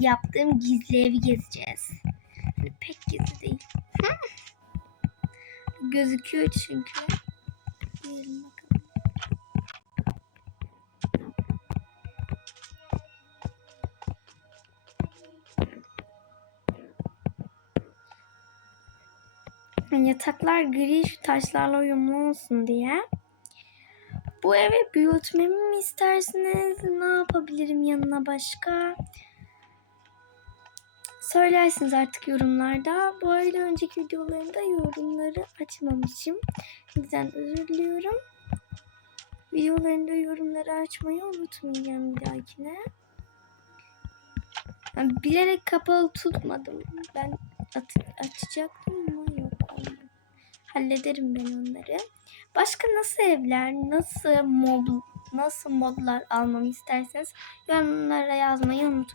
yaptığım gizli evi gezeceğiz. Hani pek gizli değil. Gözüküyor çünkü. Gidelim bakalım. Yataklar gri şu taşlarla uyumlu olsun diye. Bu evi büyütmemi mi istersiniz? Ne yapabilirim yanına başka? Söylersiniz artık yorumlarda. Bu arada önceki videolarımda yorumları açmamışım. O yüzden özür diliyorum. Videolarında yorumları açmayı unutmayacağım bir dahakine. Ben bilerek kapalı tutmadım. Ben açacaktım ama yok. Hallederim ben onları. Başka nasıl evler, nasıl mob, nasıl modlar almamı isterseniz yorumlara yazmayı unutmayın.